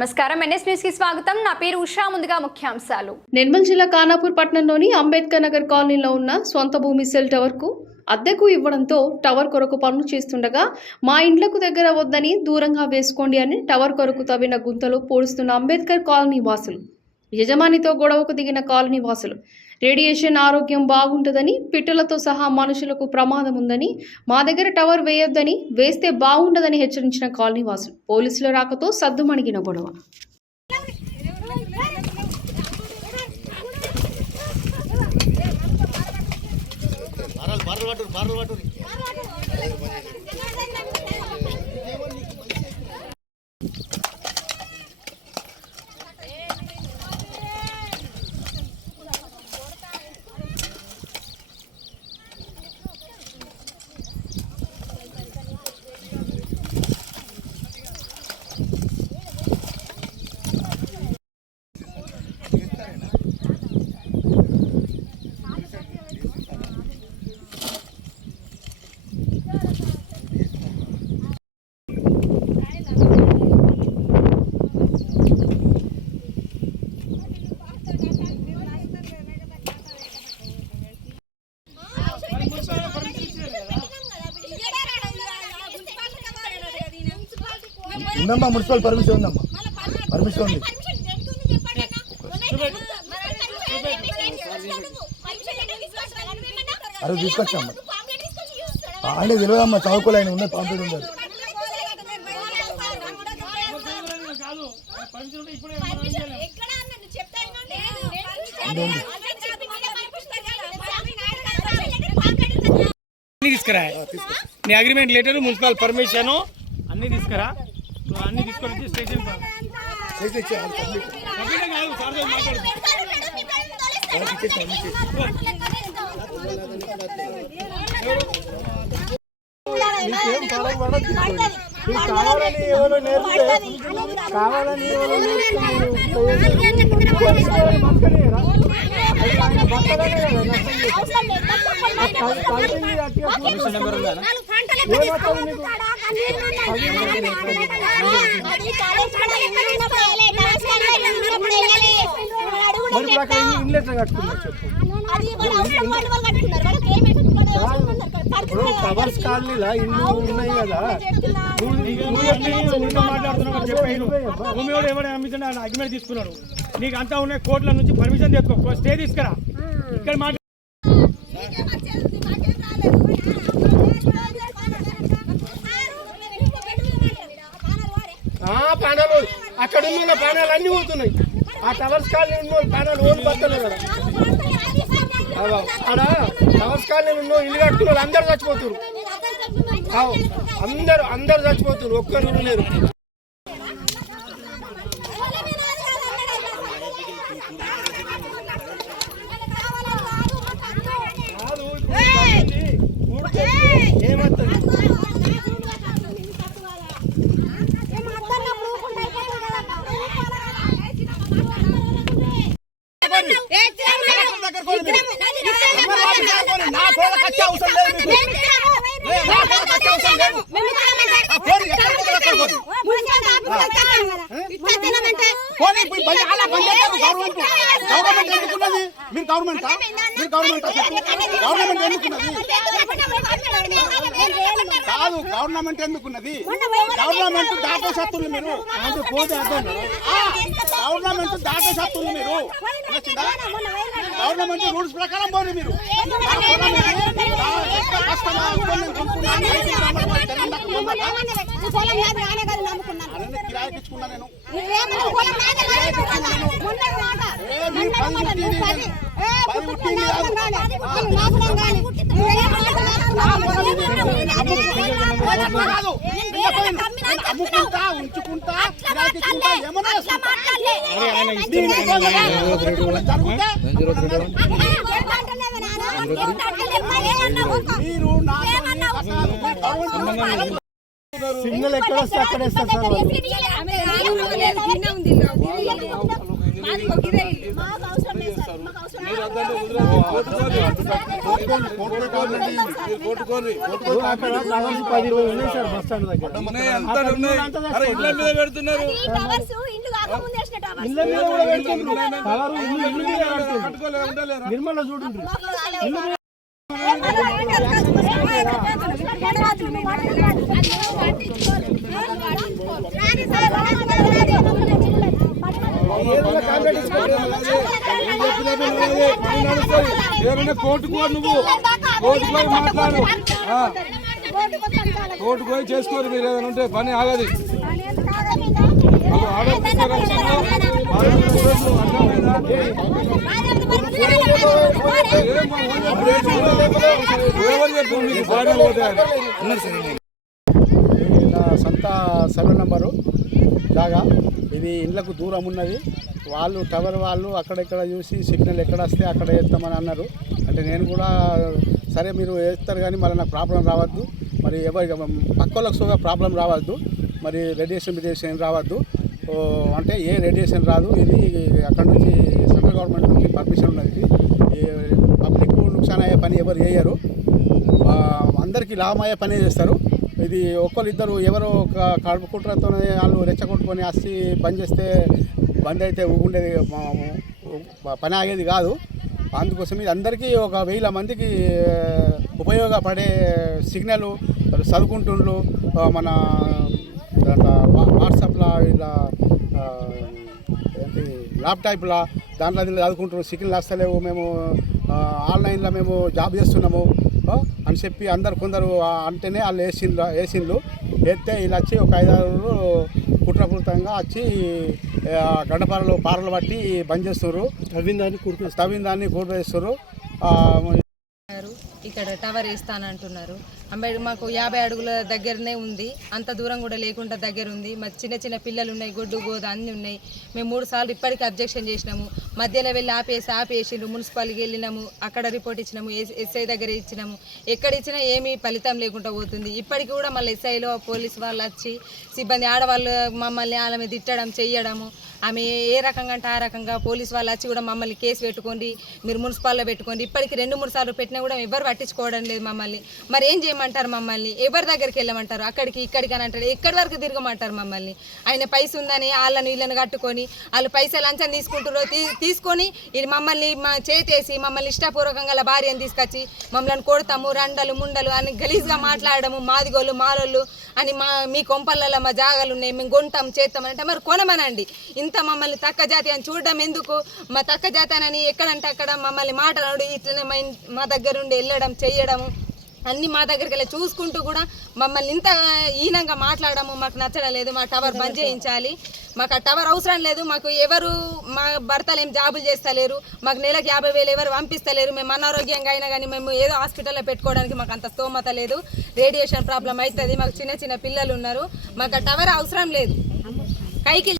నమస్కారం NS news కి స్వాగతం. నా పేరు ఉషా. ముందుగా ముఖ్యాంశాలు. నిర్మల్ జిల్లా ఖానాపూర్ పట్టణంలోని అంబేద్కర్ నగర్ కాలనీలో ఉన్న సొంత భూమి సెల్ టవర్ కు అద్దెకు ఇవ్వడంతో టవర్ కొరకు పనులు చేస్తుండగా మా ఇండ్లకు దగ్గర వద్దని దూరంగా వేసుకోండి అని టవర్ కొరకు తవ్విన గుంతలు పోడుస్తున్న అంబేద్కర్ కాలనీ వాసులు. యజమానితో గొడవకు దిగిన కాలనీ వాసులు రేడియేషన్ ఆరోగ్యం బాగుంటుందని, పిట్టలతో సహా మనుషులకు ప్రమాదం ఉందని, మా దగ్గర టవర్ వేయొద్దని, వేస్తే బాగుండదని హెచ్చరించిన కాలనీ వాసులు. పోలీసుల రాకతో సద్దుమణిగిన గొడవ. ఉందమ్మా, మున్సిపల్ పర్మిషన్ ఉందమ్మా, పర్మిషన్ ఉంది. అరే తీసుకొచ్చామ్మా, ఆయన తెలియదమ్మా, చదువుకోలే, ఆయన ఉన్నది పాంపేట్ ఉంది. తీసుకురా నీ అగ్రిమెంట్ లెటర్, మున్సిపల్ పర్మిషన్ అన్ని తీసుకురా. అన్ని తీసుకొని వచ్చి స్టేషన్ కావాలని ఎవరో నేర్పితే కావాలని ఎవరో ఇన్లెటర్ కట్టుకున్నా చెప్పు. టవర్స్ కాలనీలా ఇల్లు ఉన్నాయి కదా, మాట్లాడుతున్నావు చెప్పాను. భూమి వాడు ఎవరైనా అమ్మించండి అగ్రిమెంట్ తీసుకున్నాడు. నీకు అంతా ఉన్నాయి, కోర్టుల నుంచి పర్మిషన్ తెచ్చుకో, స్టే తీసుకురా. ఇక్కడ పానాలు అక్కడ ఉన్న పానాలు అన్ని పోతున్నాయి. ఆ టవర్స్ కాలనీ ఉన్న పానాలు ఓన్ బతున్నారు కదా, అక్కడ టవర్స్ కాలనీ ఉన్న ఇల్లు కట్టుకున్న వాళ్ళు అందరు చచ్చిపోతున్నారు. అందరు చచ్చిపోతున్నారు, ఒక్కరు లేరు. ఏమవుతుంది మీరు గవర్నమెంట్ కాదు, గవర్నమెంట్ ఎందుకున్నది? గవర్నమెంట్ దాటే శత్రులు మీరు, గవర్నమెంట్ దాటే శత్రులు మీరు. గవర్నమెంట్ రూల్స్ ప్రకారం పోనీ మీరు. కిరాయికిచ్చుకున్నా నేను. అమ్ముకుంటా, ఉంచుకుంటా, కిరాయికిచ్చుకుంటా, ఏమన్నా సిగ్నల్ ఎక్కడ వస్తే అక్కడ వేస్తారు సార్. అక్కడ టవర్స్ 10-20 ఉన్నాయి సార్ బస్ స్టాండ్ దగ్గర. పెడుతున్నారు ఇళ్ళ మీద కూడా పెడుతుండ్రు. టవర్ ఇల్లు మీద పెడుతుండ్రు. నిర్మల చూడండి. కోర్టుకు నువ్వు కోర్టుకు పోయి మాట్లాడు, కోర్టుకు పోయి చేసుకోరు. మీరు ఏదైనా ఉంటే పని ఆగది. నా సొంత సర్వే నంబరు జాగా ఇది ఇండ్లకు దూరం ఉన్నది. వాళ్ళు టవర్ వాళ్ళు అక్కడెక్కడ చూసి సిగ్నల్ ఎక్కడ వస్తే అక్కడ వేస్తామని అన్నారు. అంటే నేను కూడా సరే మీరు వేస్తారు కానీ మళ్ళీ నాకు ప్రాబ్లం రావద్దు, మరి ఎవరి పక్క వాళ్ళకి సుగా ప్రాబ్లం రావద్దు, మరి రేడియేషన్ రావద్దు అంటే ఏ రేడియేషన్ రాదు. ఇది అక్కడ నుంచి సెంట్రల్ గవర్నమెంట్ నుంచి పర్మిషన్ ఉన్నది. పబ్లిక్ నుక్సాన్ అయ్యే పని ఎవరు చేయరు, అందరికీ లాభం అయ్యే పని చేస్తారు. ఇది ఒక్కరిద్దరు ఎవరో ఒక కడుపు కుట్రతోనే వాళ్ళు రెచ్చగొట్టుకొని వచ్చి బంద్ చేస్తే బంద్ అయితే ఉండేది పని ఆగేది కాదు. అందుకోసం ఇది అందరికీ ఒక 1000 మందికి ఉపయోగపడే సిగ్నల్ చదువుకుంటుండ్రు. మన వాట్సాప్లో ఇలా ఏంటి ల్యాప్టాప్లా దాంట్లో చదువుకుంటున్నాం. సిగ్నల్ వస్తలేవు, మేము ఆన్లైన్లో మేము జాబ్ చేస్తున్నాము అని చెప్పి కొందరు అంటేనే వాళ్ళు వేసిండ్రు. వేస్తే ఇలా వచ్చి ఒక 5-6 కుట్రపూరితంగా వచ్చి గడ్డపారలు పారలు బట్టి బంద్ చేస్తున్నారు. తవ్విందాన్ని కూర్చేస్తున్నారు. ఇక్కడ టవర్ వేస్తానంటున్నారు. మాకు 50 అడుగుల దగ్గరనే ఉంది, అంత దూరం కూడా లేకుండా దగ్గర ఉంది. మా చిన్న చిన్న పిల్లలు ఉన్నాయి, గొడ్డు గోద అన్నీ ఉన్నాయి. మేము 3 సార్లు ఇప్పటికీ అబ్జెక్షన్ చేసినాము. మధ్యలో వెళ్ళి ఆపేసిండ్రు. మున్సిపాలిటీకి వెళ్ళినాము, అక్కడ రిపోర్ట్ ఇచ్చినాము, ఎస్ఐ దగ్గర ఇచ్చినాము. ఎక్కడ ఇచ్చినా ఏమీ ఫలితం లేకుండా పోతుంది. ఇప్పటికి కూడా మళ్ళీ ఎస్ఐలో పోలీసు వాళ్ళు వచ్చి సిబ్బంది ఆడవాళ్ళు మమ్మల్ని వాళ్ళ మీద తిట్టడం చెయ్యడము. ఆమె ఏ రకంగా అంటే ఆ రకంగా పోలీసు వాళ్ళు వచ్చి కూడా మమ్మల్ని కేసు పెట్టుకోండి, మీరు మున్సిపాల్లో పెట్టుకోండి. ఇప్పటికి 2-3 సార్లు పెట్టినా కూడా ఎవరు పట్టించుకోవడం లేదు మమ్మల్ని. మరి ఏం చేయమంటారు మమ్మల్ని? ఎవరి దగ్గరికి వెళ్ళమంటారు? అక్కడికి ఇక్కడికి అని అంటారు. ఎక్కడి వరకు తిరగమంటారు మమ్మల్ని? ఆయన పైస ఉందని వాళ్ళని వీళ్ళని కట్టుకొని వాళ్ళు పైసలు లంచం తీసుకొని మమ్మల్ని చేతేసి మమ్మల్ని ఇష్టపూర్వకంగా వాళ్ళ భార్యను తీసుకొచ్చి మమ్మల్ని కొడతాము, రండలు ముండలు అని గలీజ్గా మాట్లాడము. మాదిగోళ్ళు మాలోళ్ళు అని మీ కొంపలలో మా జాగాలు ఉన్నాయి, మేము కొంటాం చేస్తాం అంటే మరి కొనమనండి. ఇంత మమ్మల్ని తక్కువ జాతి అని చూడడం ఎందుకు? మా తక్కువ జాతి అని ఎక్కడంటే అక్కడ మమ్మల్ని మాట్లాడు, ఇట్లనే మా దగ్గర ఉండి వెళ్ళడం చెయ్యడము అన్నీ మా దగ్గరికి వెళ్ళి చూసుకుంటూ కూడా మమ్మల్ని ఇంత హీనంగా మాట్లాడము మాకు నచ్చడం లేదు. మా టవర్ బంద్ చేయించాలి. మాకు ఆ టవర్ అవసరం లేదు. మాకు ఎవరు మా భర్తలు ఏం జాబులు చేస్తలేరు, మాకు నెలకు 50,000 ఎవరు పంపిస్తలేరు. మేము అనారోగ్యంగా అయినా కానీ మేము ఏదో హాస్పిటల్లో పెట్టుకోవడానికి మాకు అంత స్తోమత లేదు. రేడియేషన్ ప్రాబ్లం అవుతుంది. మాకు చిన్న చిన్న పిల్లలు ఉన్నారు. మాకు ఆ టవర్ అవసరం లేదు. కైకి